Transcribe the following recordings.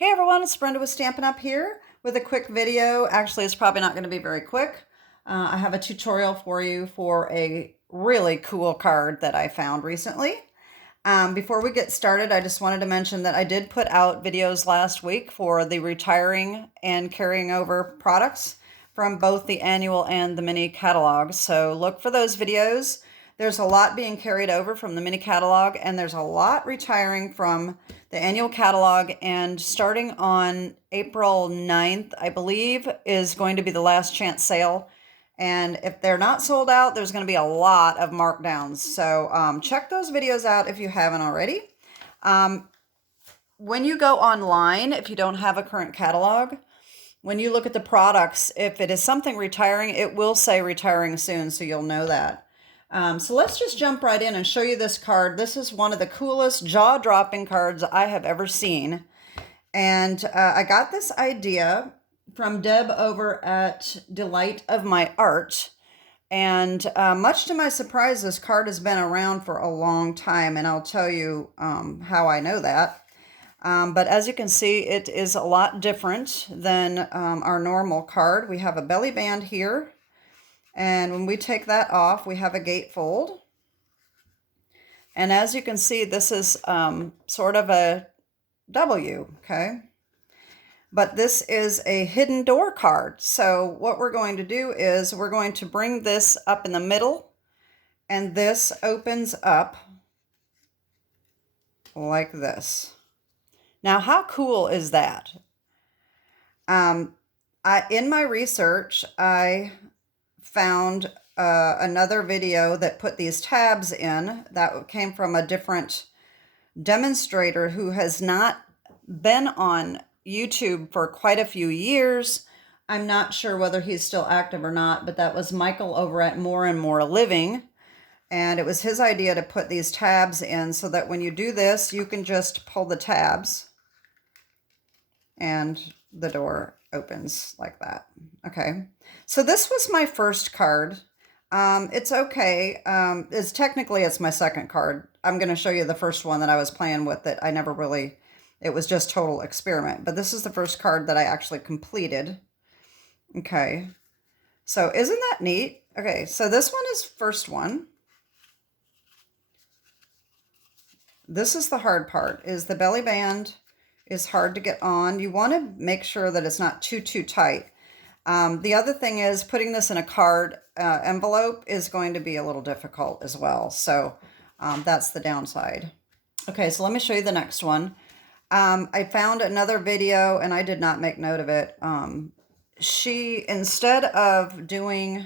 Hey everyone, it's Brenda with Stampin' Up! Here with a quick video. Actually, it's probably not going to be very quick. I have a tutorial for you for a really cool card that I found recently. Before we get started, I just wanted to mention that I did put out videos last week for the retiring and carrying over products from both the annual and the mini catalog. So look for those videos. There's a lot being carried over from the mini catalog, and there's a lot retiring from the annual catalog. And starting on April 9th, I believe, is going to be the last chance sale. And if they're not sold out, there's going to be a lot of markdowns. So check those videos out if you haven't already. When you go online, if you don't have a current catalog, when you look at the products, if it is something retiring, it will say retiring soon, so you'll know that. So let's just jump right in and show you this card. This is one of the coolest jaw-dropping cards I have ever seen. And I got this idea from Deb over at Delight of My Art. And much to my surprise, this card has been around for a long time, and I'll tell you how I know that. But as you can see, it is a lot different than our normal card. We have a belly band here. And when we take that off, we have a gatefold. And as you can see, this is sort of a W, okay? But this is a hidden door card. So what we're going to do is we're going to bring this up in the middle, and this opens up like this. Now, how cool is that? In my research, I found another video that put these tabs in that came from a different demonstrator who has not been on YouTube for quite a few years. I'm not sure whether he's still active or not, but that was Michael over at Moor and More Living. And it was his idea to put these tabs in so that when you do this, you can just pull the tabs and the door opens like that. Okay, so this was my first card. It's okay. It's my second card. I'm going to show you the first one that I was playing with that I never really, it was just total experiment. But this is the first card that I actually completed. Okay, so isn't that neat? Okay, so this one is first one. This is the hard part, is the belly band is hard to get on. You want to make sure that it's not too tight. The other thing is putting this in a card envelope is going to be a little difficult as well. So that's the downside. Okay, so let me show you the next one. I found another video and I did not make note of it. She, instead of doing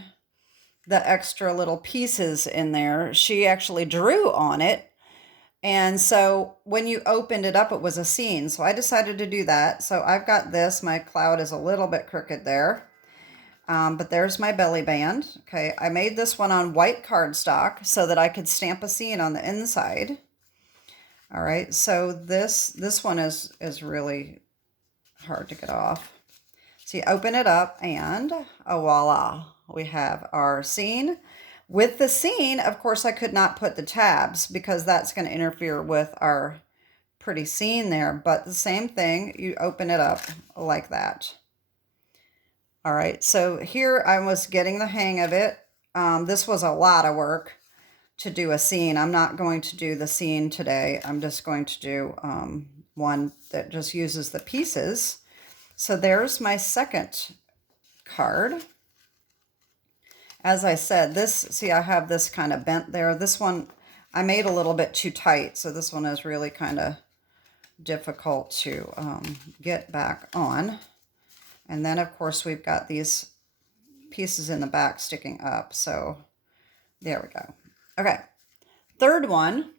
the extra little pieces in there, she actually drew on it. And so when you opened it up, it was a scene. So I decided to do that. So I've got this. My cloud is a little bit crooked there. But there's my belly band. Okay, I made this one on white cardstock so that I could stamp a scene on the inside. All right, so this one is really hard to get off. So you open it up and voila, we have our scene. With the scene, of course, I could not put the tabs because that's going to interfere with our pretty scene there. But the same thing, you open it up like that. All right, so here I was getting the hang of it. This was a lot of work to do a scene. I'm not going to do the scene today. I'm just going to do one that just uses the pieces. So there's my second card. As I said, see, I have this kind of bent there. This one I made a little bit too tight, so this one is really kind of difficult to get back on. And then, of course, we've got these pieces in the back sticking up. So there we go. Okay, third one,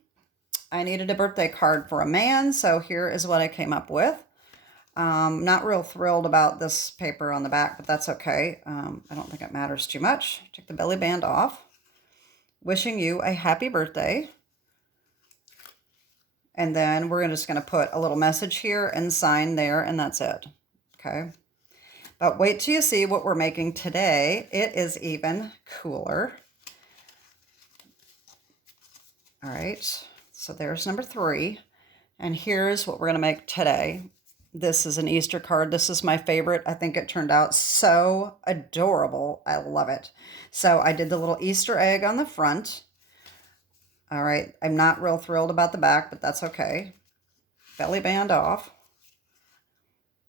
I needed a birthday card for a man, so here is what I came up with. Not real thrilled about this paper on the back, but that's okay. I don't think it matters too much. Take the belly band off. Wishing you a happy birthday. And then we're just going to put a little message here and sign there, and that's it. Okay. But wait till you see what we're making today. It is even cooler. All right. So there's number 3. And here's what we're going to make today. This is an Easter card. This is my favorite. I think it turned out so adorable. I love it. So I did the little Easter egg on the front. All right. I'm not real thrilled about the back, but that's okay. Belly band off.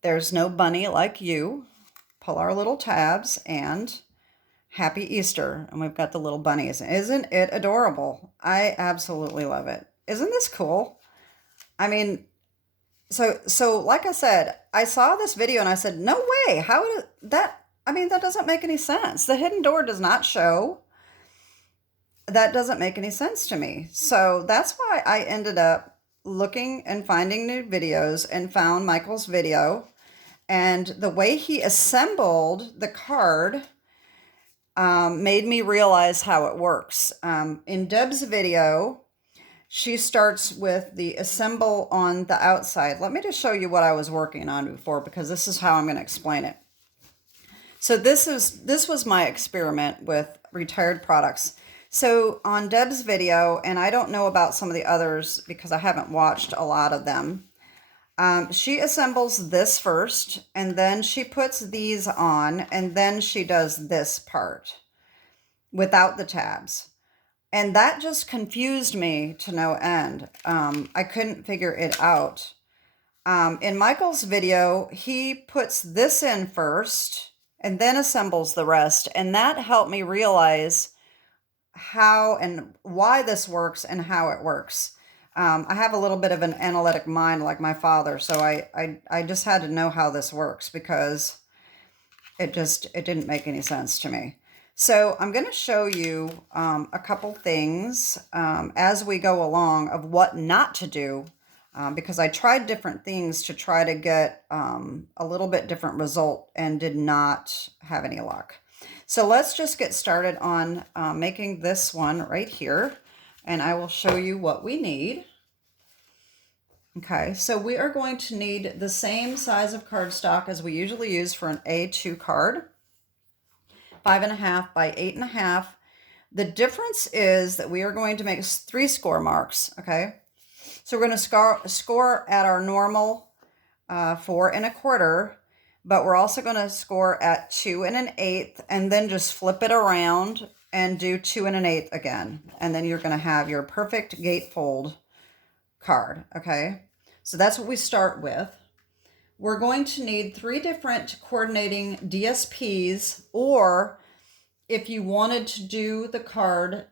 There's no bunny like you. Pull our little tabs and Happy Easter. And we've got the little bunnies. Isn't it adorable? I absolutely love it. Isn't this cool? I mean, so like I said, I saw this video and I said, no way. How would that, I mean, that doesn't make any sense. The hidden door does not show. That doesn't make any sense to me. So that's why I ended up looking and finding new videos and found Michael's video. And the way he assembled the card made me realize how it works. In Deb's video, she starts with the assemble on the outside. Let me just show you what I was working on before, because this is how I'm going to explain it. So this was my experiment with retired products. So on Deb's video, and I don't know about some of the others because I haven't watched a lot of them, she assembles this first, and then she puts these on, and then she does this part without the tabs. And that just confused me to no end. I couldn't figure it out. In Michael's video, he puts this in first and then assembles the rest. And that helped me realize how and why this works and how it works. I have a little bit of an analytic mind like my father, so I just had to know how this works because it didn't make any sense to me. So I'm going to show you a couple things as we go along of what not to do because I tried different things to try to get a little bit different result and did not have any luck. So let's just get started on making this one right here, and I will show you what we need. Okay, so we are going to need the same size of cardstock as we usually use for an A2 card. 5.5 by 8.5. The difference is that we are going to make 3 score marks, okay? So we're going to score at our normal 4 1/4, but we're also going to score at 2 1/8, and then just flip it around and do 2 1/8 again. And then you're going to have your perfect gatefold card, okay? So that's what we start with. We're going to need 3 different coordinating DSPs, or if you wanted to do the card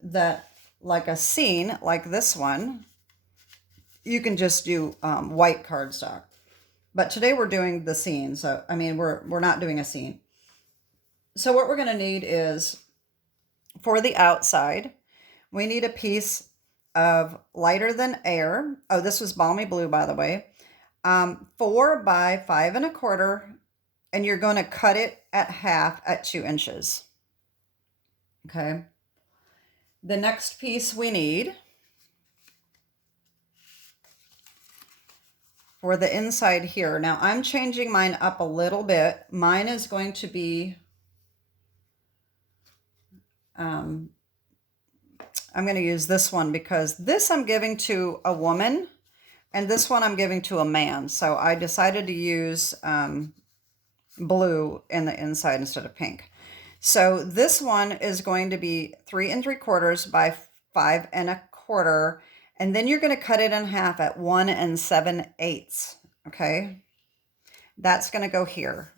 that like a scene, like this one, you can just do white cardstock. But today we're doing the scene, so I mean we're not doing a scene. So what we're going to need is, for the outside, we need a piece of lighter than air. Oh, this was balmy blue, by the way. 4 by 5 1/4, and you're going to cut it at half at 2 inches. Okay. The next piece we need for the inside here. Now I'm changing mine up a little bit. Mine is going to be, I'm going to use this one because this I'm giving to a woman and this one I'm giving to a man. So I decided to use blue in the inside instead of pink. So this one is going to be 3 3/4 by 5 1/4. And then you're going to cut it in half at 1 7/8. Okay. That's going to go here.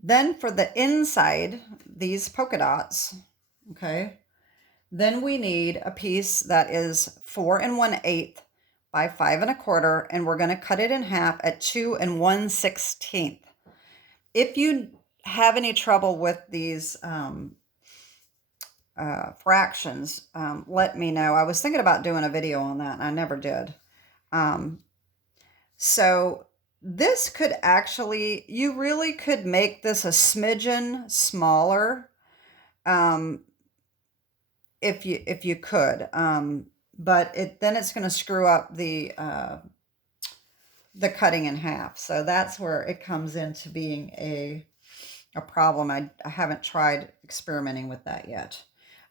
Then for the inside, these polka dots, okay, then we need a piece that is 4 1/8 by 5 1/4, and we're going to cut it in half at 2 1/16. If you have any trouble with these fractions, let me know. I was thinking about doing a video on that, and I never did. So this could actually, you really could make this a smidgen smaller if you could. But then it's going to screw up the cutting in half. So that's where it comes into being a problem. I haven't tried experimenting with that yet.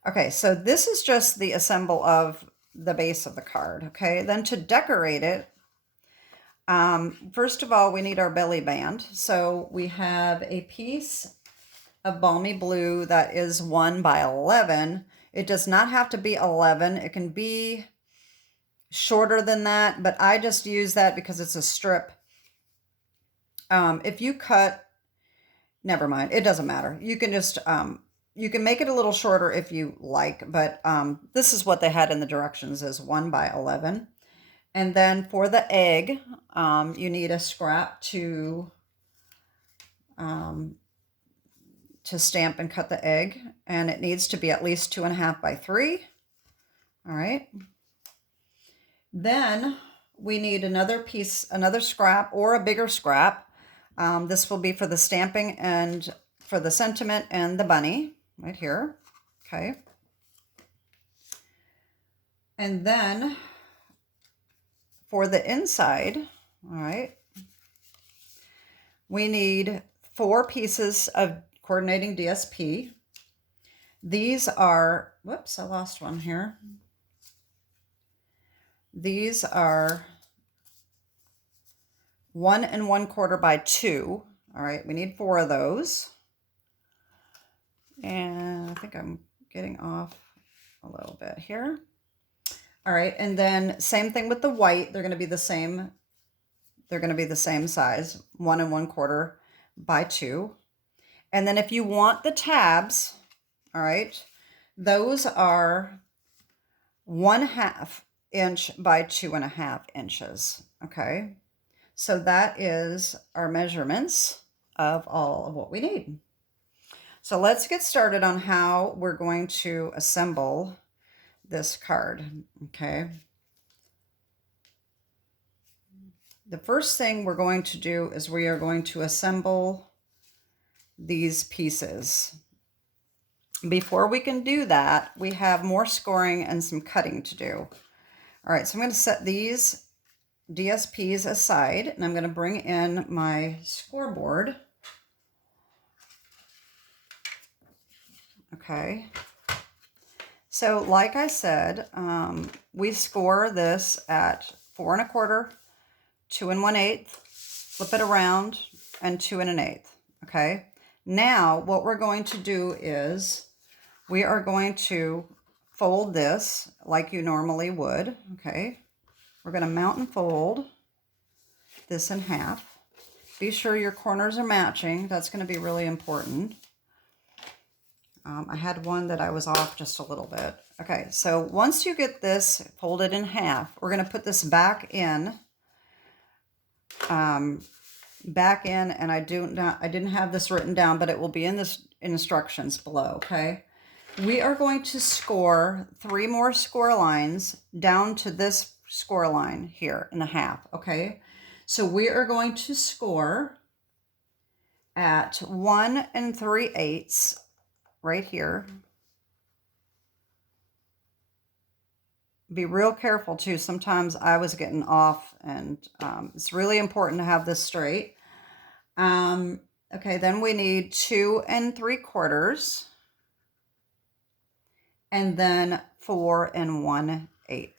Okay, so this is just the assemble of the base of the card. Okay, then to decorate it, First of all, we need our belly band. So we have a piece of balmy blue that is 1 by 11. It does not have to be 11. It can be shorter than that, but I just use that because it's a strip. If you cut, never mind, it doesn't matter. You can just, you can make it a little shorter if you like, but this is what they had in the directions, is 1 by 11. And then for the egg, you need a scrap to stamp and cut the egg, and it needs to be at least 2.5 by 3. All right. Then we need another piece, another scrap or a bigger scrap. This will be for the stamping and for the sentiment and the bunny right here. Okay. And then for the inside, all right, we need 4 pieces of coordinating DSP. These are, whoops, I lost one here. These are 1 1/4 by 2. All right, we need 4 of those. And I think I'm getting off a little bit here. All right, and then same thing with the white. They're going to be the same. They're going to be the same size, 1 1/4 by 2. And then if you want the tabs, all right, those are 1/2 inch by 2.5 inches. Okay, so that is our measurements of all of what we need. So let's get started on how we're going to assemble this card. Okay, the first thing we're going to do is we are going to assemble these pieces. Before we can do that, we have more scoring and some cutting to do. All right, so I'm going to set these DSPs aside, and I'm going to bring in my scoreboard. Okay, so like I said, we score this at 4 1/4, 2 1/8, flip it around, and 2 1/8. Okay, now what we're going to do is we are going to fold this like you normally would. Okay, we're going to mount and fold this in half. Be sure your corners are matching. That's going to be really important. I had one that I was off just a little bit. Okay, so once you get this folded in half, we're going to put this back in. And I didn't have this written down, but it will be in this instructions below. Okay, we are going to score 3 more score lines down to this score line here in the half. Okay, so we are going to score at 1 3/8 right here. Be real careful too. Sometimes I was getting off, and it's really important to have this straight. Okay, then we need 2 3/4, and then 4 1/8.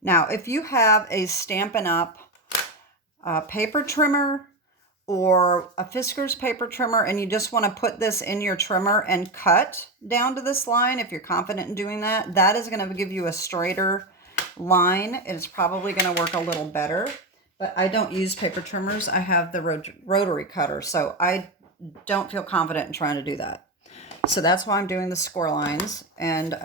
Now, if you have a Stampin' Up paper trimmer or a Fiskars paper trimmer, and you just want to put this in your trimmer and cut down to this line, if you're confident in doing that, that is going to give you a straighter line. It's probably going to work a little better, but I don't use paper trimmers. I have the rotary cutter, so I don't feel confident in trying to do that. So that's why I'm doing the score lines. And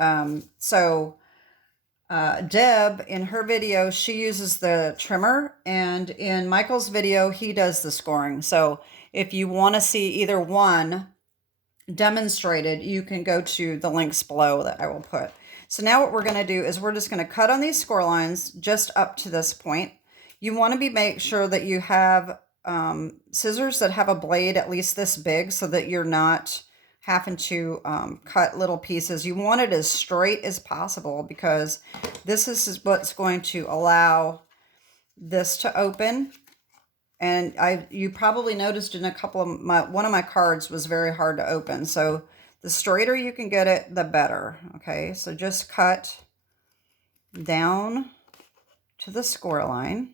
Deb, in her video, she uses the trimmer, and in Michael's video, he does the scoring. So if you want to see either one demonstrated, you can go to the links below that I will put. So now what we're going to do is we're just going to cut on these score lines just up to this point. You want to make sure that you have scissors that have a blade at least this big, so that you're not having to cut little pieces. You want it as straight as possible, because this is what's going to allow this to open. And you probably noticed in a couple of one of my cards was very hard to open. So the straighter you can get it, the better. Okay, so just cut down to the score line.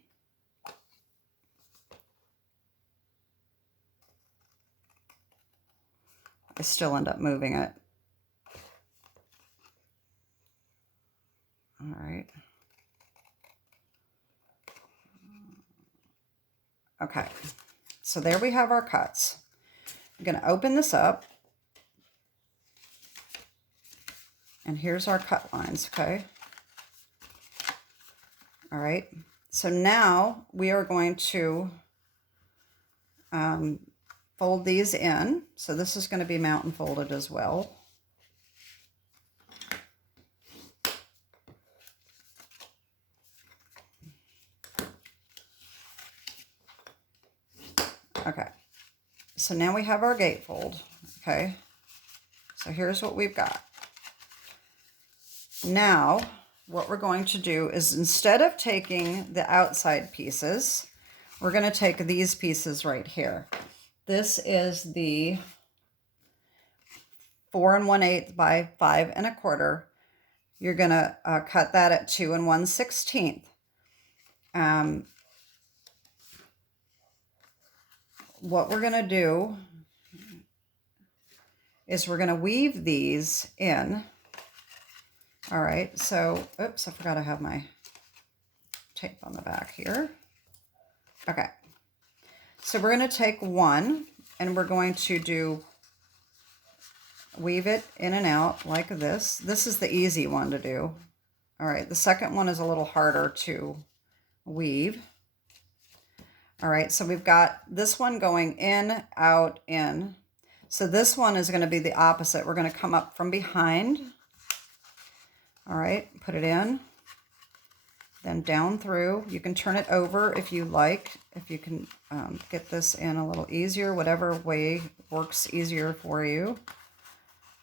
I still end up moving it. All right. Okay, so there we have our cuts. I'm going to open this up. And here's our cut lines, okay? All right, so now we are going to fold these in. So this is going to be mountain folded as well. Okay, so now we have our gatefold, okay? So here's what we've got. Now, what we're going to do is instead of taking the outside pieces, we're going to take these pieces right here. This is the 4 1/8 by 5 1/4. You're going to cut that at 2 1/16. What we're going to do is we're going to weave these in. All right, so, oops, I forgot I have my tape on the back here. Okay, so we're going to take one and we're going to weave it in and out like this. This is the easy one to do. All right, the second one is a little harder to weave. All right, so we've got this one going in, out, in. So this one is going to be the opposite. We're going to come up from behind. All right, put it in, then down through. You can turn it over if you like, if you can get this in a little easier, whatever way works easier for you.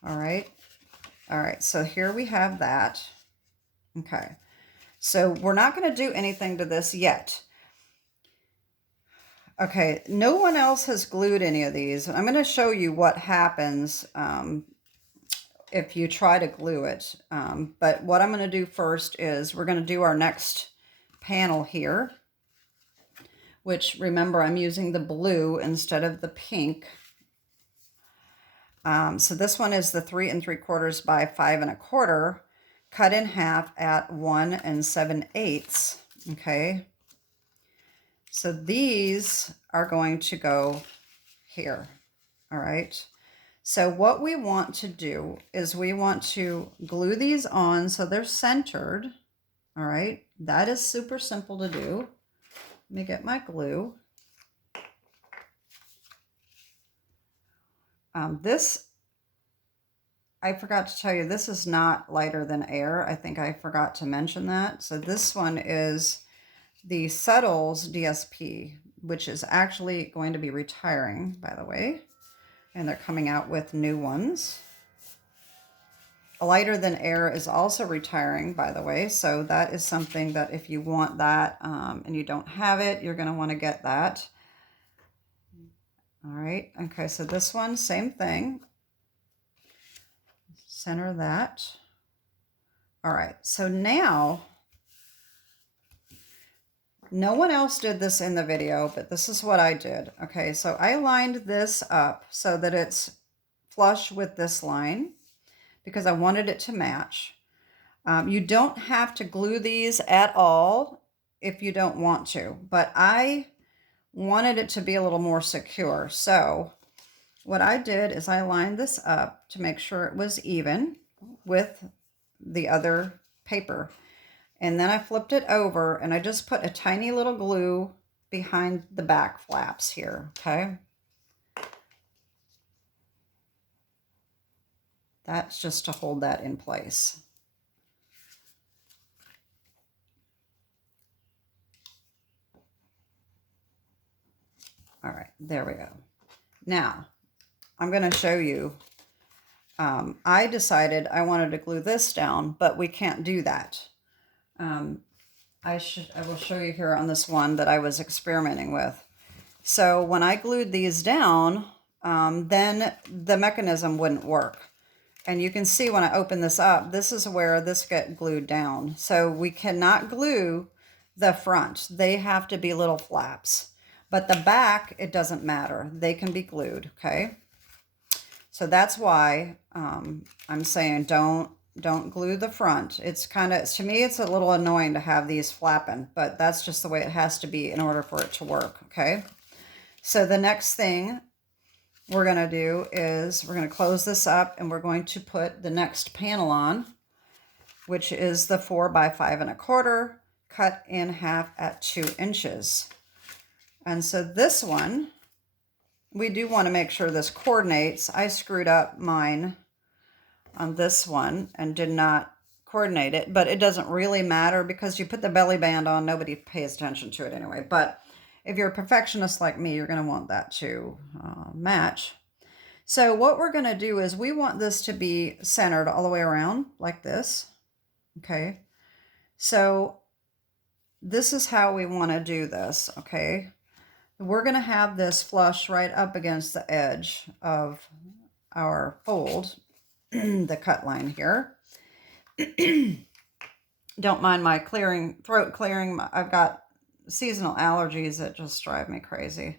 All right, so here we have that. Okay, so we're not going to do anything to this yet. Okay, no one else has glued any of these. I'm going to show you what happens if you try to glue it. But what I'm going to do first is we're going to do our next panel here, which, remember, I'm using the blue instead of the pink. So this one is the 3 3/4 by 5 1/4, cut in half at 1 7/8. Okay. So these are going to go here. All right. So what we want to do is we want to glue these on so they're centered. All right. That is super simple to do. Let me get my glue. This, I forgot to tell you, this is not lighter than air. I think I forgot to mention that. So this one is the Subtles DSP, which is actually going to be retiring, by the way. And they're coming out with new ones. Lighter than air is also retiring, by the way. So that is something that if you want that and you don't have it, you're going to want to get that. All right. Okay, so this one, same thing. Center that. All right, so now, no one else did this in the video, but this is what I did. Okay, so I lined this up so that it's flush with this line because I wanted it to match. You don't have to glue these at all if you don't want to, but I wanted it to be a little more secure. So what I did is I lined this up to make sure it was even with the other paper. And then I flipped it over and I just put a tiny little glue behind the back flaps here, okay? That's just to hold that in place. All right, there we go. Now, I'm going to show you. I decided I wanted to glue this down, but we can't do that. I will show you here on this one that I was experimenting with. So when I glued these down, then the mechanism wouldn't work. And you can see when I open this up, this is where this got glued down. So we cannot glue the front. They have to be little flaps. But the back, it doesn't matter. They can be glued, okay? So that's why I'm saying don't glue the front. It's kind of, to me, it's a little annoying to have these flapping, but that's just the way it has to be in order for it to work, okay? So the next thing we're going to do is we're going to close this up and we're going to put the next panel on, which is the 4 by 5 1/4, cut in half at 2 inches. And so this one, we do want to make sure this coordinates. I screwed up mine on this one and did not coordinate it, but it doesn't really matter because you put the belly band on, nobody pays attention to it anyway. But if you're a perfectionist like me, you're going to want that to match. So what we're going to do is we want this to be centered all the way around like this. Okay. So this is how we want to do this. Okay. We're going to have this flush right up against the edge of our fold, the cut line here. Don't mind my throat clearing. I've got seasonal allergies that just drive me crazy.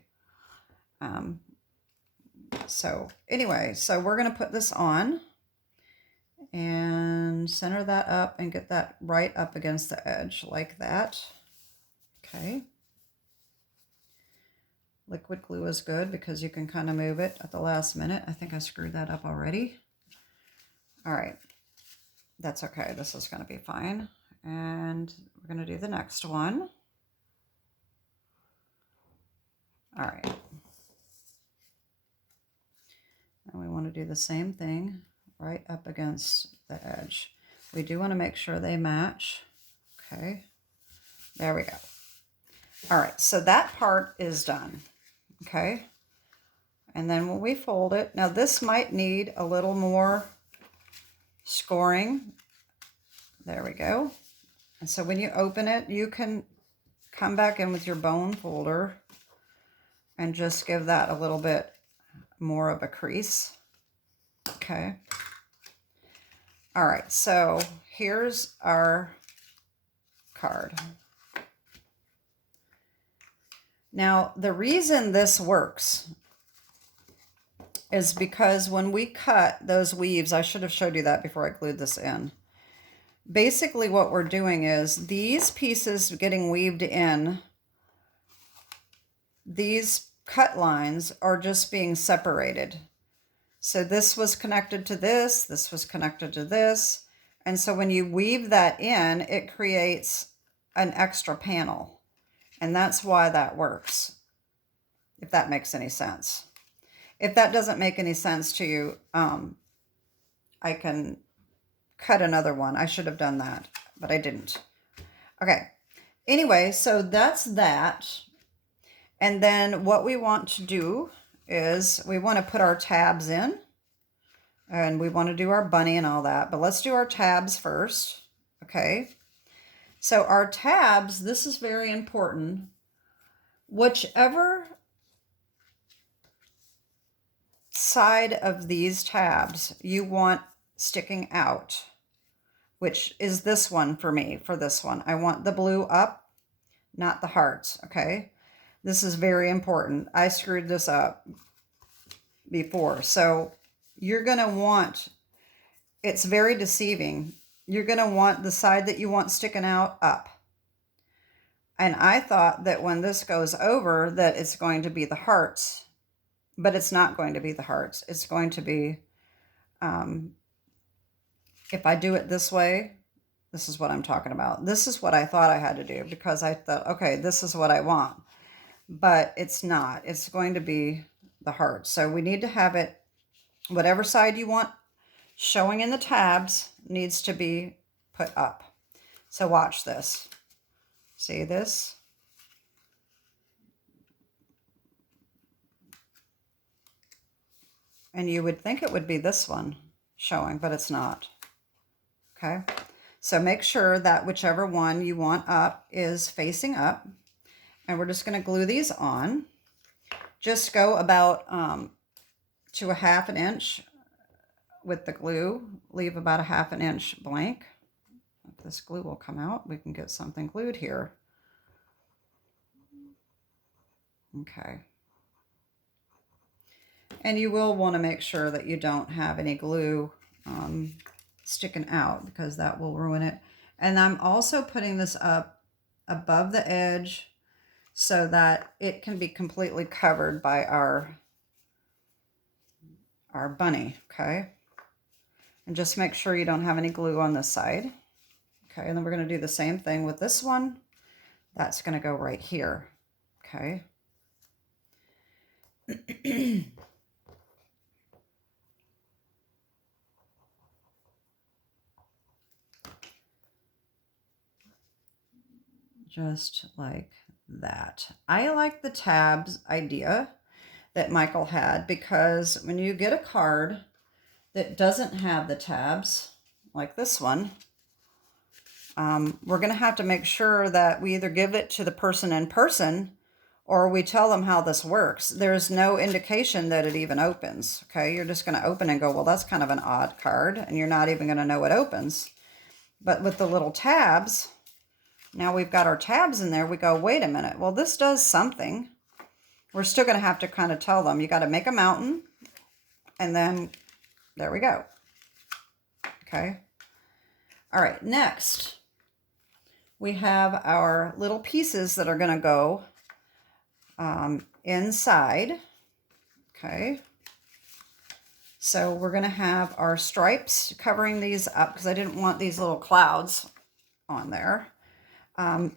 So anyway, so we're going to put this on and center that up and get that right up against the edge like that. Okay. Liquid glue is good because you can kind of move it at the last minute. I think I screwed that up already. All right. That's okay. This is going to be fine. And we're going to do the next one. All right. And we want to do the same thing right up against the edge. We do want to make sure they match. Okay. There we go. All right. So that part is done. Okay. And then when we fold it, now this might need a little more scoring. There we go. And so when you open it, you can come back in with your bone folder and just give that a little bit more of a crease. Okay. All right. So here's our card. Now, the reason this works is because when we cut those weaves, I should have showed you that before I glued this in. Basically, what we're doing is these pieces getting weaved in, these cut lines are just being separated. So this was connected to this was connected to this. And so when you weave that in, it creates an extra panel. And that's why that works, if that makes any sense. If that doesn't make any sense to you, I can cut another one. I should have done that, but I didn't. Okay. Anyway, so that's that. And then what we want to do is we want to put our tabs in. And we want to do our bunny and all that. But let's do our tabs first. Okay. So our tabs, this is very important. Whichever side of these tabs you want sticking out, which is this one for me, for this one. I want the blue up, not the hearts, okay? This is very important. I screwed this up before. So you're going to want, it's very deceiving. You're going to want the side that you want sticking out up. And I thought that when this goes over that it's going to be the hearts, but it's not going to be the hearts. It's going to be, if I do it this way, this is what I'm talking about. This is what I thought I had to do because I thought, okay, this is what I want. But it's not. It's going to be the hearts. So we need to have it, whatever side you want showing in the tabs needs to be put up. So watch this. See this? And you would think it would be this one showing, but it's not. Okay? So make sure that whichever one you want up is facing up. And we're just going to glue these on. Just go about to a 1/2 inch with the glue. Leave about a 1/2 inch blank. If this glue will come out, we can get something glued here. Okay. And you will want to make sure that you don't have any glue sticking out, because that will ruin it. And I'm also putting this up above the edge so that it can be completely covered by our bunny, okay? And just make sure you don't have any glue on this side. Okay, and then we're going to do the same thing with this one. That's going to go right here, okay? Just like that. I like the tabs idea that Michael had, because when you get a card that doesn't have the tabs, like this one, we're going to have to make sure that we either give it to the person in person or we tell them how this works. There's no indication that it even opens, okay? You're just going to open and go, well, that's kind of an odd card, and you're not even going to know it opens. But with the little tabs, now we've got our tabs in there, we go, wait a minute, well, this does something. We're still going to have to kind of tell them, you got to make a mountain, and then there we go. Okay. All right, next, we have our little pieces that are going to go inside. Okay. So we're going to have our stripes covering these up, because I didn't want these little clouds on there.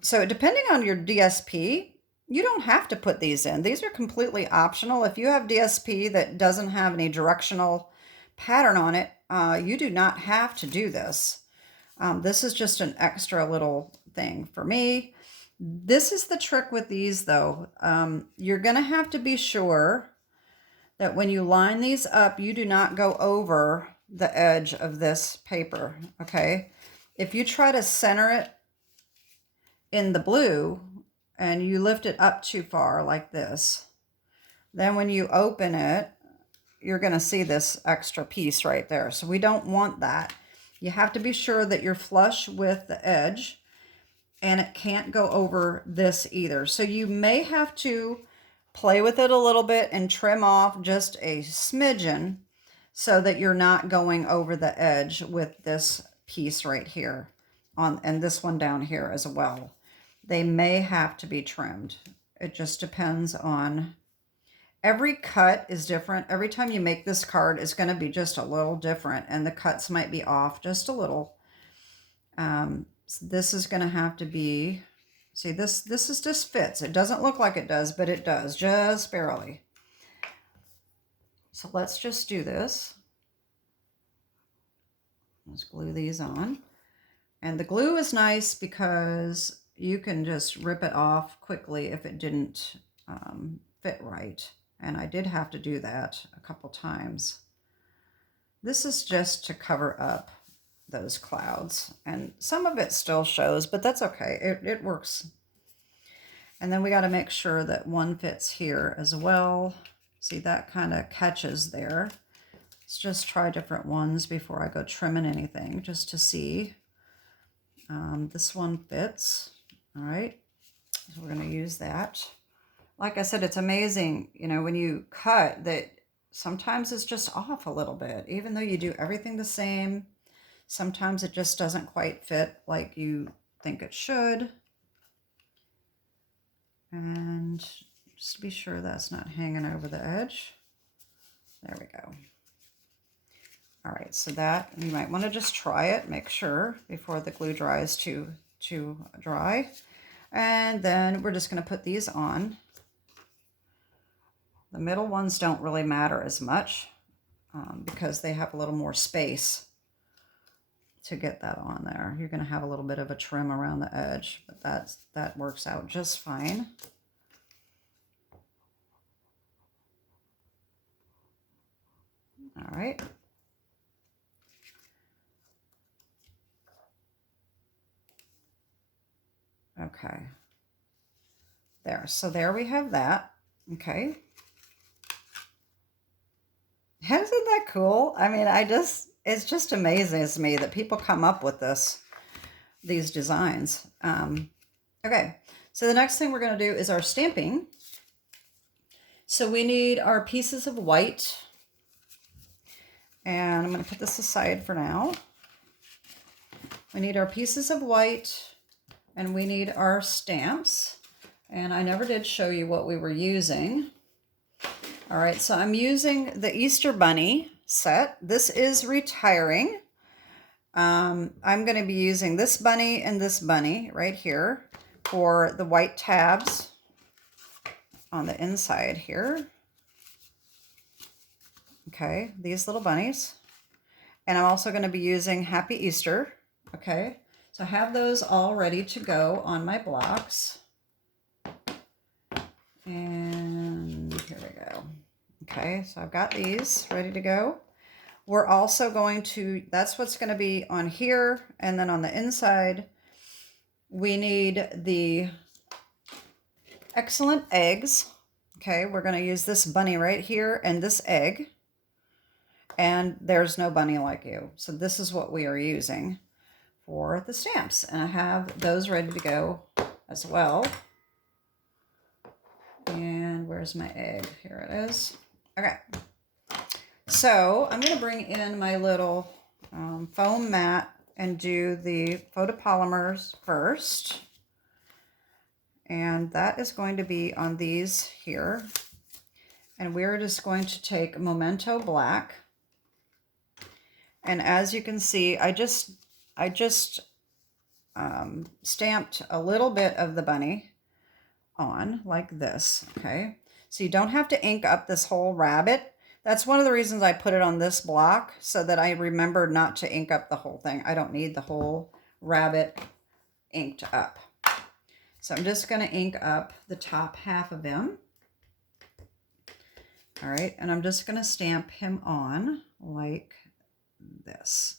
So depending on your DSP, you don't have to put these in. These are completely optional. If you have DSP that doesn't have any directional pattern on it, you do not have to do this. This is just an extra little thing for me. This is the trick with these, though. You're going to have to be sure that when you line these up, you do not go over the edge of this paper, okay? If you try to center it in the blue and you lift it up too far like this, then when you open it, you're going to see this extra piece right there. So we don't want that. You have to be sure that you're flush with the edge, and it can't go over this either. So you may have to play with it a little bit and trim off just a smidgen so that you're not going over the edge with this piece right here and this one down here as well. They may have to be trimmed. It just depends on, every cut is different. Every time you make this card, it's going to be just a little different, and the cuts might be off just a little. So this is going to have to be, see, this is just fits. It doesn't look like it does, but it does, just barely. So let's just do this. Let's glue these on. And the glue is nice because you can just rip it off quickly if it didn't fit right. And I did have to do that a couple times. This is just to cover up those clouds, and some of it still shows, but that's okay. It works. And then we got to make sure that one fits here as well. See, that kind of catches there. Let's just try different ones before I go trimming anything, just to see. This one fits. All right, so we're going to use that. Like I said, it's amazing, you know, when you cut, that sometimes it's just off a little bit, even though you do everything the same. Sometimes it just doesn't quite fit like you think it should. And just be sure that's not hanging over the edge. There we go. All right, so that, you might want to just try it, make sure before the glue dries too dry. And then we're just going to put these on. The middle ones don't really matter as much because they have a little more space to get that on there. You're going to have a little bit of a trim around the edge, but that works out just fine. All right. Okay. There. So there we have that. Okay. Isn't that cool? I mean, it's just amazing to me that people come up with these designs. Okay, so the next thing we're going to do is our stamping. So we need our pieces of white. And I'm going to put this aside for now. We need our pieces of white and we need our stamps. And I never did show you what we were using. All right, so I'm using the Easter Bunny set. This is retiring. I'm going to be using this bunny and this bunny right here for the white tabs on the inside here. Okay, these little bunnies. And I'm also going to be using Happy Easter. Okay, so I have those all ready to go on my blocks. And here we go. Okay, so I've got these ready to go. We're also going to, that's what's going to be on here. And then on the inside, we need the excellent eggs. Okay, we're going to use this bunny right here and this egg. And there's no bunny like you. So this is what we are using for the stamps. And I have those ready to go as well. And where's my egg? Here it is. Okay. So I'm going to bring in my little foam mat and do the photopolymers first. And that is going to be on these here. And we're just going to take Memento Black. And as you can see, I just stamped a little bit of the bunny on like this, okay? So you don't have to ink up this whole rabbit. That's one of the reasons I put it on this block, so that I remember not to ink up the whole thing. I don't need the whole rabbit inked up. So I'm just going to ink up the top half of him. All right, and I'm just going to stamp him on like this.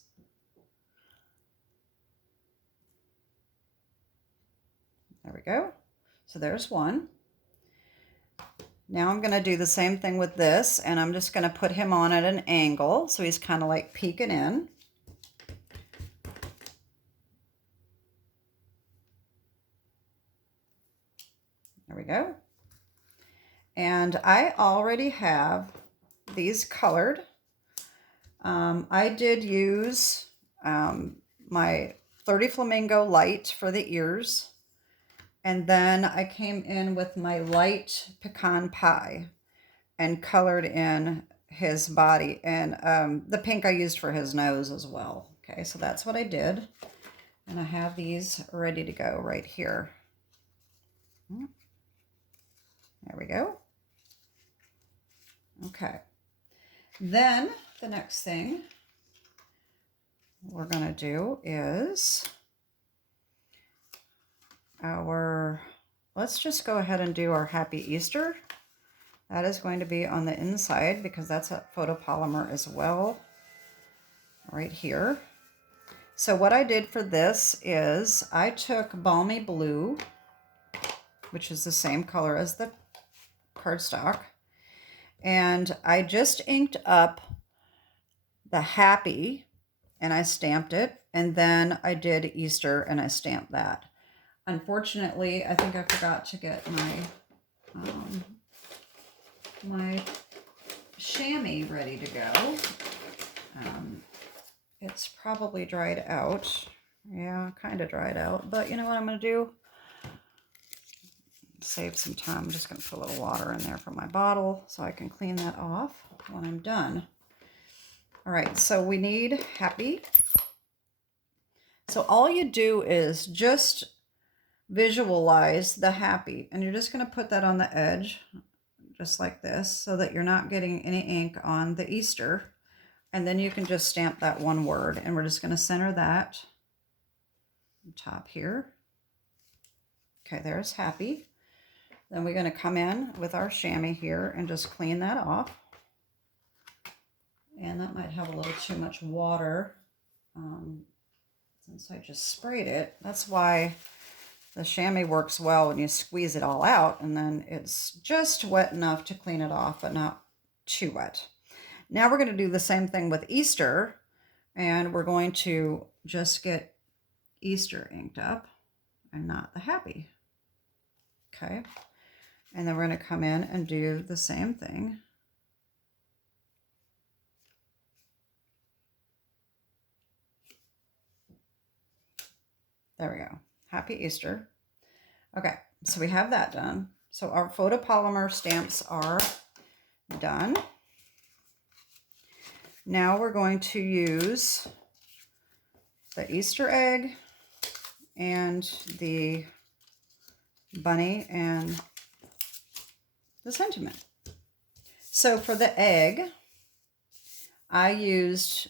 There we go. So there's one. Now I'm going to do the same thing with this, and I'm just going to put him on at an angle so he's kind of like peeking in. There we go. And I already have these colored. I did use my 30 Flamingo Light for the ears. And then I came in with my light pecan pie and colored in his body. And the pink I used for his nose as well. Okay, so that's what I did. And I have these ready to go right here. There we go. Okay. Then the next thing we're going to do is let's just go ahead and do our Happy Easter. That is going to be on the inside because that's a photopolymer as well, right here. So what I did for this is I took Balmy Blue, which is the same color as the cardstock, and I just inked up the Happy and I stamped it, and then I did Easter and I stamped that. Unfortunately, I think I forgot to get my my chamois ready to go. It's probably dried out. Yeah, kind of dried out. But you know what I'm going to do? Save some time. I'm just going to put a little water in there for my bottle so I can clean that off when I'm done. All right, so we need Happy. So all you do is just visualize the Happy, and you're just going to put that on the edge just like this so that you're not getting any ink on the Easter, and then you can just stamp that one word, and we're just going to center that on top here. Okay, there's Happy. Then we're going to come in with our chamois here and just clean that off, and that might have a little too much water since I just sprayed it. That's why the chamois works well when you squeeze it all out, and then it's just wet enough to clean it off, but not too wet. Now we're going to do the same thing with Easter, and we're going to just get Easter inked up and not the Happy. Okay. And then we're going to come in and do the same thing. There we go. Happy Easter. Okay, so we have that done. So our photopolymer stamps are done. Now we're going to use the Easter egg and the bunny and the sentiment. So for the egg, I used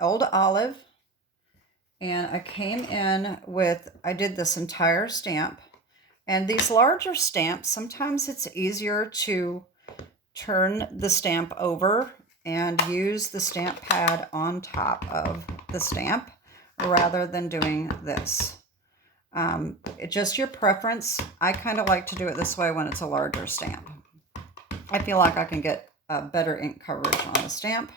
old olive, and I came in with, I did this entire stamp. And these larger stamps, sometimes it's easier to turn the stamp over and use the stamp pad on top of the stamp rather than doing this. It's just your preference. I kind of like to do it this way when it's a larger stamp. I feel like I can get a better ink coverage on the stamp.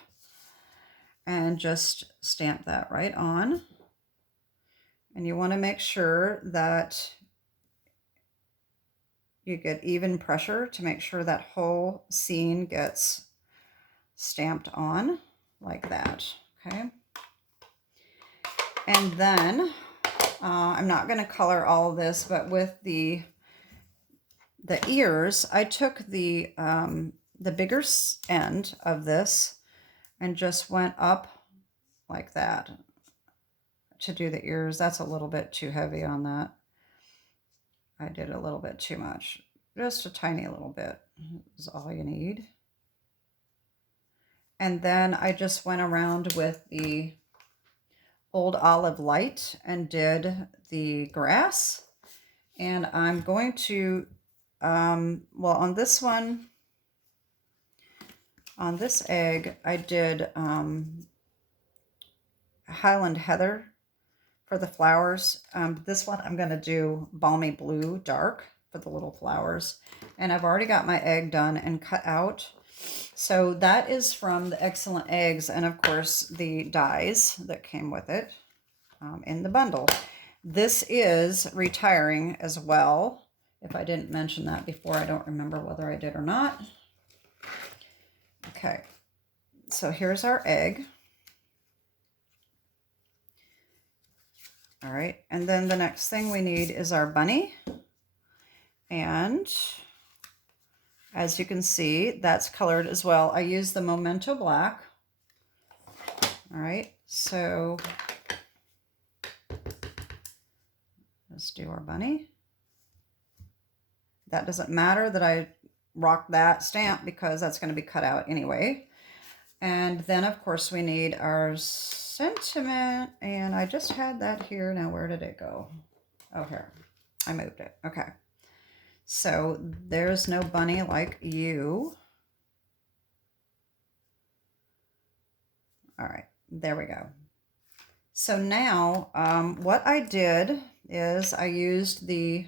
And just stamp that right on. And you want to make sure that you get even pressure to make sure that whole scene gets stamped on like that, okay? And then I'm not going to color all of this, but with the ears, I took the bigger end of this and just went up like that to do the ears. That's a little bit too heavy on that. I did a little bit too much. Just a tiny little bit is all you need. And then I just went around with the old olive light and did the grass. And I'm going to, well, on this one, on this egg, I did Highland Heather for the flowers. This one I'm going to do Balmy Blue Dark for the little flowers. And I've already got my egg done and cut out. So that is from the Excellent Eggs, and of course the dies that came with it in the bundle. This is retiring as well. If I didn't mention that before, I don't remember whether I did or not. Okay, so here's our egg. All right, and then the next thing we need is our bunny. And as you can see, that's colored as well. I used the Memento Black. All right, so let's do our bunny. That doesn't matter that I rocked that stamp because that's going to be cut out anyway. And then, of course, we need our sentiment. And I just had that here. Now, where did it go? Oh, here. I moved it. Okay. So there's no bunny like you. All right, there we go. So now what I did is I used the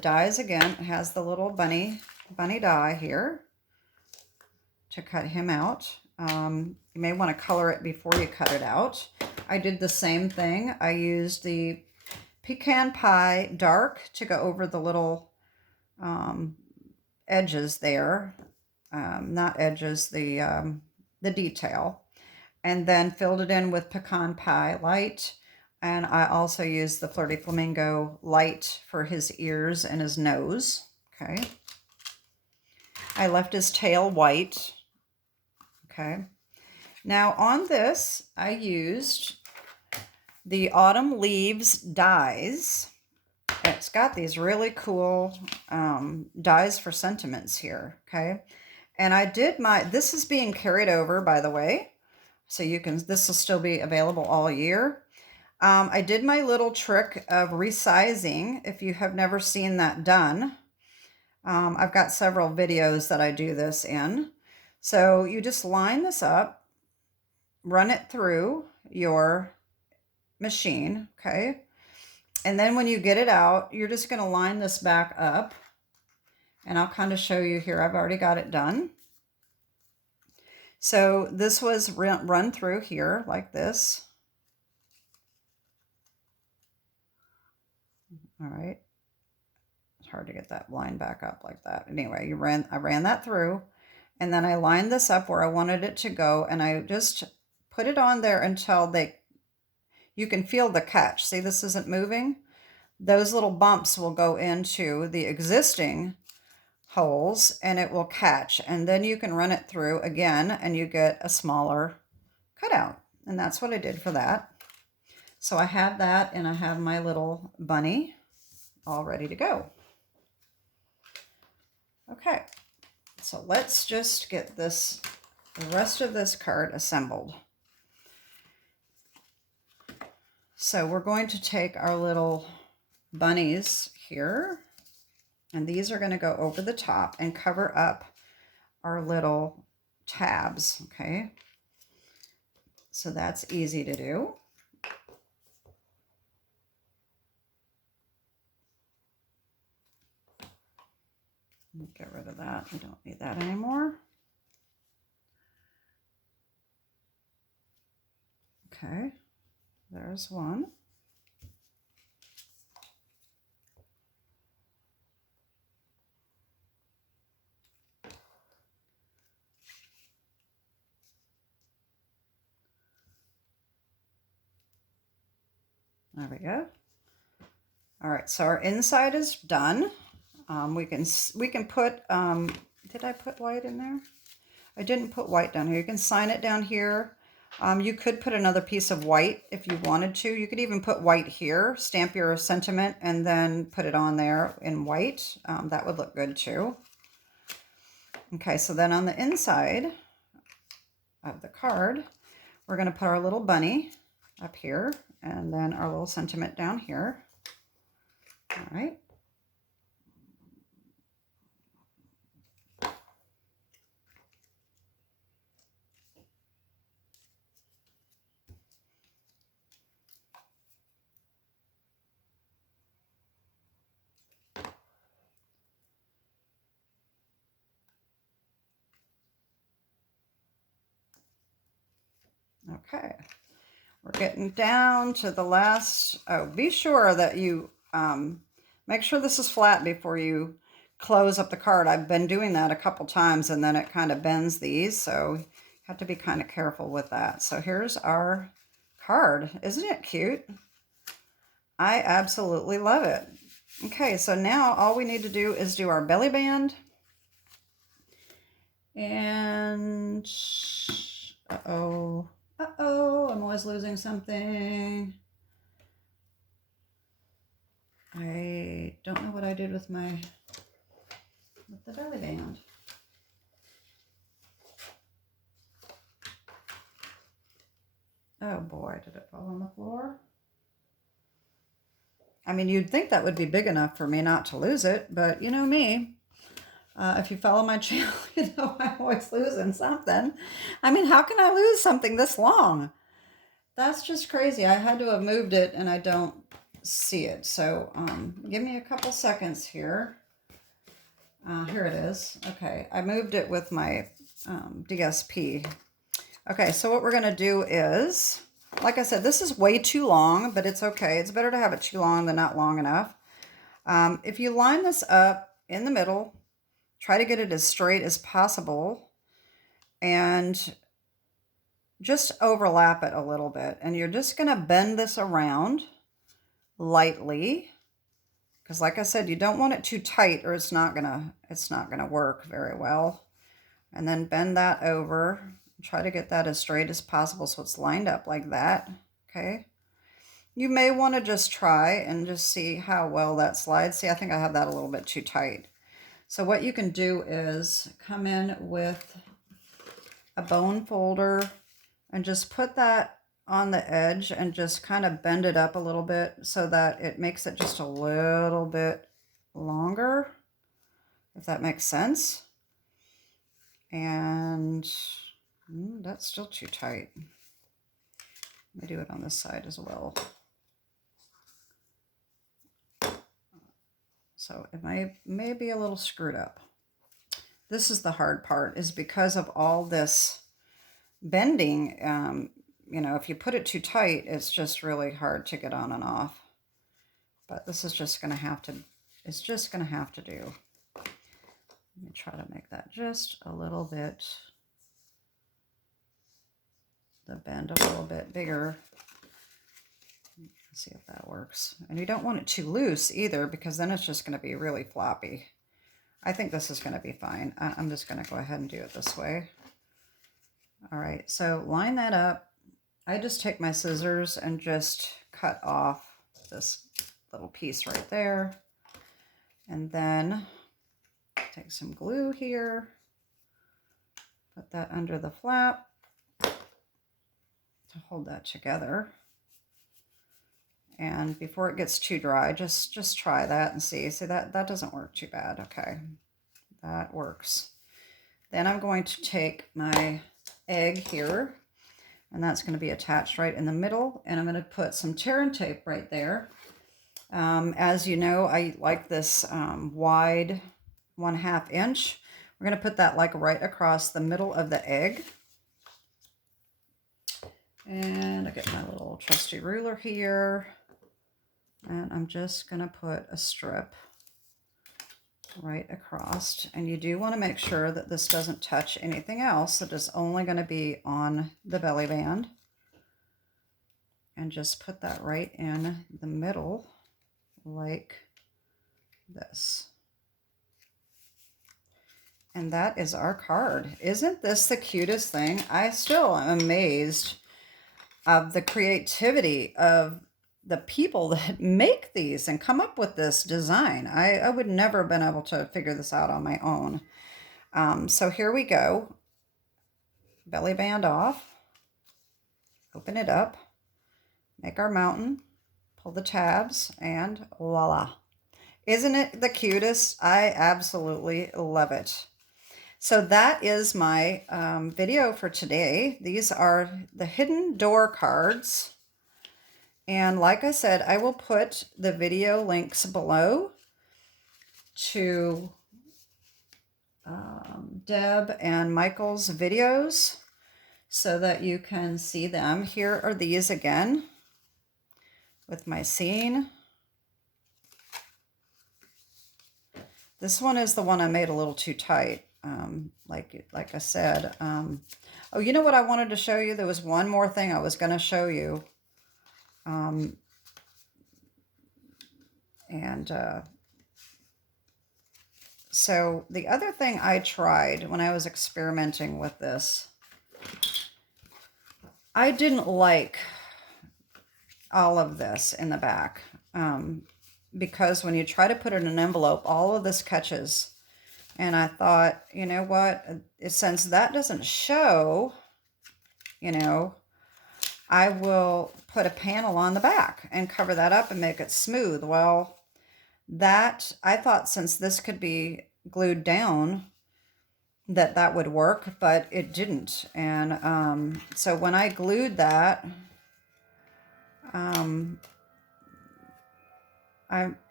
dies again. It has the little bunny die here to cut him out. You may want to color it before you cut it out. I did the same thing. I used the Pecan Pie Dark to go over the little edges there. Not edges, the detail. And then filled it in with Pecan Pie Light. And I also used the Flirty Flamingo Light for his ears and his nose. Okay. I left his tail white. Okay. Now on this, I used the Autumn Leaves dies. It's got these really cool dies for sentiments here, okay? And I did this is being carried over, by the way, so this will still be available all year. I did my little trick of resizing, if you have never seen that done. I've got several videos that I do this in. So you just line this up, run it through your machine, okay? And then when you get it out, you're just going to line this back up. And I'll kind of show you here. I've already got it done. So this was run through here like this. All right. hard to get that line back up like that. Anyway, I ran that through, and then I lined this up where I wanted it to go, and I just put it on there until you can feel the catch. See, this isn't moving. Those little bumps will go into the existing holes and it will catch, and then you can run it through again and you get a smaller cutout. And that's what I did for that. So I have that, and I have my little bunny all ready to go. Okay, so let's just get the rest of this card assembled. So we're going to take our little bunnies here, and these are going to go over the top and cover up our little tabs, okay? So that's easy to do. Get rid of that. We don't need that anymore. Okay, there's one. There we go. All right, so our inside is done. We can put, did I put white in there? I didn't put white down here. You can sign it down here. You could put another piece of white if you wanted to. You could even put white here, stamp your sentiment, and then put it on there in white. That would look good too. Okay, so then on the inside of the card, we're going to put our little bunny up here, and then our little sentiment down here. All right. Okay, we're getting down to the last. Oh, be sure that you make sure this is flat before you close up the card. I've been doing that a couple times, and then it kind of bends these, so you have to be kind of careful with that. So here's our card. Isn't it cute? I absolutely love it. Okay, so now all we need to do is do our belly band. And uh-oh, I'm always losing something. I don't know what I did with the belly band. Oh boy, did it fall on the floor? I mean, you'd think that would be big enough for me not to lose it, but you know me. If you follow my channel, you know I'm always losing something. I mean, how can I lose something this long? That's just crazy. I had to have moved it, and I don't see it. So give me a couple seconds here. Here it is. Okay, I moved it with my DSP. Okay, so what we're going to do is, like I said, this is way too long, but it's okay. It's better to have it too long than not long enough. If you line this up in the middle, try to get it as straight as possible, and just overlap it a little bit. And you're just going to bend this around lightly, because like I said, you don't want it too tight or it's not gonna work very well. And then bend that over. Try to get that as straight as possible so it's lined up like that. Okay. You may want to just try and just see how well that slides. See, I think I have that a little bit too tight. So what you can do is come in with a bone folder and just put that on the edge and just kind of bend it up a little bit so that it makes it just a little bit longer, if that makes sense. And that's still too tight. Let me do it on this side as well. So it may be a little screwed up. This is the hard part, is because of all this bending. You know, if you put it too tight, it's just really hard to get on and off. But this is just going to have to is just going to have to do. Let me try to make that just a little bit, the bend a little bit bigger. Let's see if that works. And you don't want it too loose either, because then it's just going to be really floppy. I think this is going to be fine. I'm just going to go ahead and do it this way. All right, so line that up. I just take my scissors and just cut off this little piece right there. And then take some glue here, put that under the flap to hold that together. And before it gets too dry, just try that and see. See, that doesn't work too bad. Okay, that works. Then I'm going to take my egg here, and that's going to be attached right in the middle, and I'm going to put some tear and tape right there. As you know, I like this wide 1/2 inch. We're going to put that like right across the middle of the egg. And I get my little trusty ruler here, and I'm just going to put a strip right across. And you do want to make sure that this doesn't touch anything else. It is only going to be on the belly band. And just put that right in the middle like this. And that is our card. Isn't this the cutest thing? I still am amazed of the creativity of the people that make these and come up with this design. I would never have been able to figure this out on my own. So here we go. Belly band off. Open it up. Make our mountain. Pull the tabs, and voila. Isn't it the cutest? I absolutely love it. So that is my video for today. These are the hidden door cards. And like I said, I will put the video links below to Deb and Michael's videos so that you can see them. Here are these again with my scene. This one is the one I made a little too tight. Like I said, oh, you know what I wanted to show you? There was one more thing I was going to show you. So the other thing I tried when I was experimenting with this, I didn't like all of this in the back, because when you try to put it in an envelope, all of this catches. And I thought, you know what, since that doesn't show, you know, I will put a panel on the back and cover that up and make it smooth. Well, that, I thought since this could be glued down, that would work, but it didn't. And so when I glued that,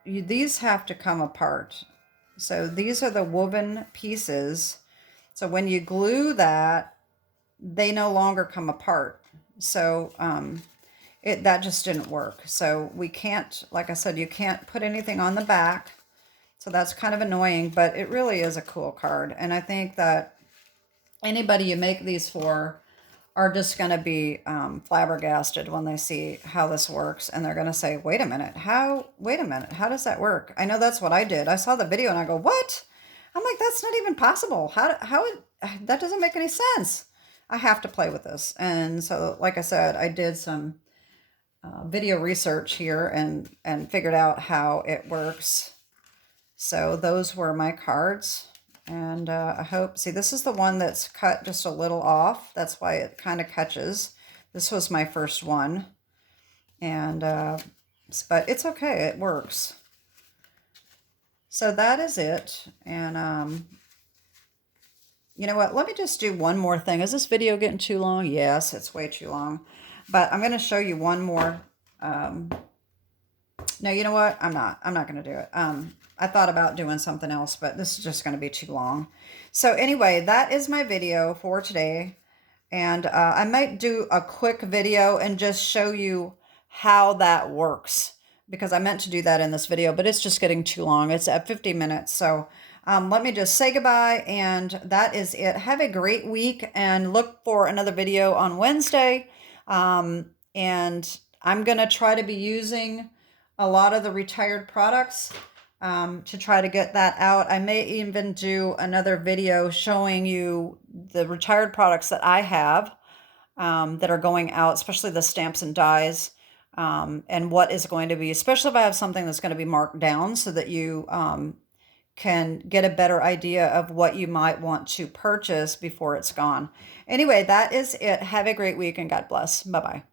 these have to come apart. So these are the woven pieces. So when you glue that, they no longer come apart. So that just didn't work. So we can't, like I said, you can't put anything on the back. So that's kind of annoying, but it really is a cool card. And I think that anybody you make these for are just going to be flabbergasted when they see how this works. And they're going to say, wait a minute, how does that work? I know that's what I did. I saw the video and I go, what? I'm like, that's not even possible. That doesn't make any sense. I have to play with this. And so, like I said, I did some video research here and figured out how it works. So those were my cards. And I hope, see, this is the one that's cut just a little off. That's why it kind of catches. This was my first one. And, but it's okay. It works. So that is it. And, you know what? Let me just do one more thing. Is this video getting too long? Yes, it's way too long. But I'm going to show you one more. No, you know what? I'm not going to do it. I thought about doing something else, but this is just going to be too long. So anyway, that is my video for today. And I might do a quick video and just show you how that works. because I meant to do that in this video, but it's just getting too long. It's at 50 minutes. So let me just say goodbye, and that is it. Have a great week, and look for another video on Wednesday. And I'm going to try to be using a lot of the retired products to try to get that out. I may even do another video showing you the retired products that I have that are going out, especially the stamps and dies, and what is going to be, especially if I have something that's going to be marked down, so that you can get a better idea of what you might want to purchase before it's gone. Anyway, that is it. Have a great week, and God bless. Bye-bye.